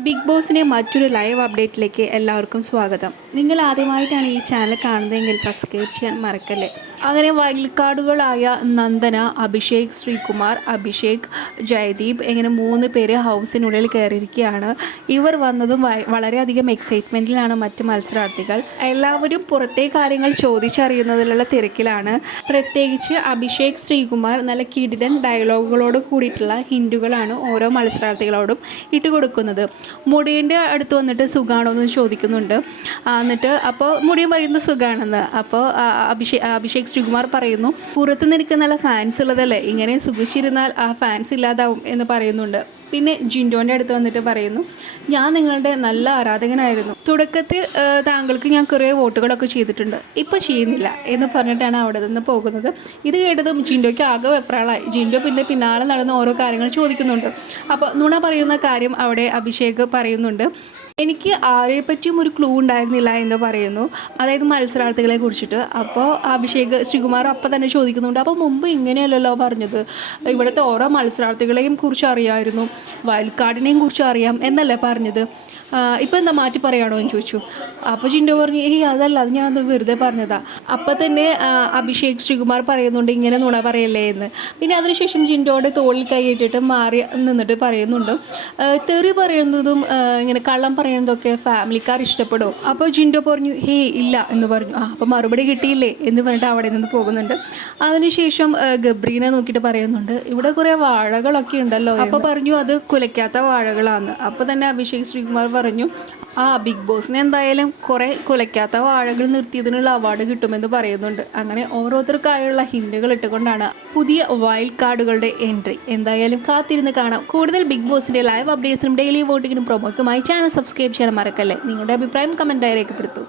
Big ബോസിന്റെ മറ്റൊരു live അപ്ഡേറ്റിലേക്ക് എല്ലാവർക്കും സ്വാഗതം. നിങ്ങൾ ആദ്യമായിട്ടാണ് ഈ ചാനൽ കാണുന്നതെങ്കിൽ സബ്സ്ക്രൈബ് ചെയ്യാൻ മറക്കല്ലേ? അങ്ങനെ വൈൽഡ് കാർഡുകളായ നന്ദന അഭിഷേക് ശ്രീകുമാർ അഭിഷേക് ജയദീപ് ഇങ്ങനെ മൂന്ന് പേര് ഹൗസിനുള്ളിൽ കയറിയിരിക്കുകയാണ്. ഇവർ വന്നതും വളരെയധികം എക്സൈറ്റ്മെന്റിലാണ് മറ്റ് മത്സരാർത്ഥികൾ. എല്ലാവരും പുറത്തെ കാര്യങ്ങൾ ചോദിച്ചറിയുന്നതിലുള്ള തിരക്കിലാണ്. പ്രത്യേകിച്ച് അഭിഷേക് ശ്രീകുമാർ നല്ല കിടിലൻ ഡയലോഗുകളോട് കൂടിയിട്ടുള്ള ഹിൻഡുകളാണ് ഓരോ മത്സരാർത്ഥികളോടും ഇട്ടുകൊടുക്കുന്നത്. മുടിയന്റെ അടുത്ത് വന്നിട്ട് സുഖാണോ എന്ന് ചോദിക്കുന്നുണ്ട് എന്നിട്ട് അപ്പോൾ മുടിയും പറയുന്നത് സുഖാണെന്ന്. അപ്പോൾ അഭിഷേക് അഭിഷേക് ശ്രീകുമാർ പറയുന്നു പുറത്ത് നിൽക്കുന്ന നല്ല ഫാൻസ് ഉള്ളതല്ലേ? ഇങ്ങനെ സുഖിച്ചിരുന്നാൽ ആ ഫാൻസ് ഇല്ലാതാവും എന്ന് പറയുന്നുണ്ട്. പിന്നെ ജിൻഡോന്റെ അടുത്ത് വന്നിട്ട് പറയുന്നു ഞാൻ നിങ്ങളുടെ നല്ല ആരാധകനായിരുന്നു. തുടക്കത്തിൽ താങ്കൾക്ക് ഞാൻ കുറേ വോട്ടുകളൊക്കെ ചെയ്തിട്ടുണ്ട്. ഇപ്പോൾ ചെയ്യുന്നില്ല എന്ന് പറഞ്ഞിട്ടാണ് അവിടെ നിന്ന് പോകുന്നത്. ഇത് കേട്ടതും ജിൻഡോയ്ക്ക് ആകെ വെപ്രാളായി. ജിൻഡോ പിന്നെ പിന്നാലെ നടന്ന് ഓരോ കാര്യങ്ങൾ ചോദിക്കുന്നുണ്ട്. അപ്പോൾ നുണ പറയുന്ന കാര്യം അവിടെ അഭിഷേക് പറയുന്നുണ്ട്. എനിക്ക് ആരെ പറ്റിയും ഒരു ക്ലൂ ഉണ്ടായിരുന്നില്ല എന്ന് പറയുന്നു. അതായത് മത്സരാർത്ഥികളെ കുറിച്ചിട്ട്. അപ്പോൾ അഭിഷേക് ശ്രീകുമാർ അപ്പം തന്നെ ചോദിക്കുന്നുണ്ട്. അപ്പോൾ മുമ്പ് ഇങ്ങനെയല്ലല്ലോ പറഞ്ഞത്. ഇവിടുത്തെ ഓരോ മത്സരാർത്ഥികളെയും കുറിച്ച് അറിയായിരുന്നു. വൈൽഡ് കുറിച്ച് അറിയാം എന്നല്ലേ പറഞ്ഞത്. ഇപ്പം എന്താ മാറ്റി പറയാണോ എന്ന് ചോദിച്ചു. അപ്പോൾ ചിന്റെ പറഞ്ഞു ഏയ് അതല്ല അത് ഞാൻ വെറുതെ പറഞ്ഞതാ. അപ്പം തന്നെ അഭിഷേക് ശ്രീകുമാർ പറയുന്നുണ്ട് ഇങ്ങനെ നുണ പറയല്ലേ എന്ന്. പിന്നെ അതിനുശേഷം ജിൻഡോയുടെ തോളിൽ കൈയിട്ടിട്ട് മാറി നിന്നിട്ട് പറയുന്നുണ്ട്. തെറി പറയുന്നതും ഇങ്ങനെ കള്ളം പറയുന്നതൊക്കെ ഫാമിലിക്കാർ ഇഷ്ടപ്പെടും. അപ്പോൾ ജിൻഡോ പറഞ്ഞു ഹേ ഇല്ല എന്ന് പറഞ്ഞു. ആ അപ്പോൾ മറുപടി കിട്ടിയില്ലേ എന്ന് പറഞ്ഞിട്ട് അവിടെ നിന്ന് പോകുന്നുണ്ട്. അതിനുശേഷം ഗബ്രീനെ നോക്കിയിട്ട് പറയുന്നുണ്ട് ഇവിടെ കുറേ വാഴകളൊക്കെ ഉണ്ടല്ലോ അപ്പോൾ പറഞ്ഞു അത് കുലയ്ക്കാത്ത വാഴകളാണ് അപ്പോൾ തന്നെ അഭിഷേക് ശ്രീകുമാർ പറഞ്ഞു ആ ബിഗ് ബോസിന് എന്തായാലും കുറേ കുലയ്ക്കാത്ത വാഴകൾ നിർത്തിയതിനുള്ള അവാർഡ് കിട്ടുമെന്ന് പറയുന്നുണ്ട്. അങ്ങനെ ഓരോരുത്തർക്കായുള്ള ഹിൻഡുകൾ ഇട്ടുകൊണ്ടാണ് പുതിയ വൈൽഡ് കാർഡുകളുടെ എൻട്രി. എന്തായാലും കാത്തിരുന്ന് കാണാം. കൂടുതൽ ബിഗ് ബോസിന്റെ ലൈവ് അപ്ഡേറ്റ്സിനും ഡെയിലി വോട്ടിങ്ങിനും പ്രൊമോക്കുമായി ചാനൽ സബ്സ്ക്രൈബ് ചെയ്യാൻ മറക്കല്ലേ? നിങ്ങളുടെ അഭിപ്രായം കമന്റായി രേഖപ്പെടുത്തൂ.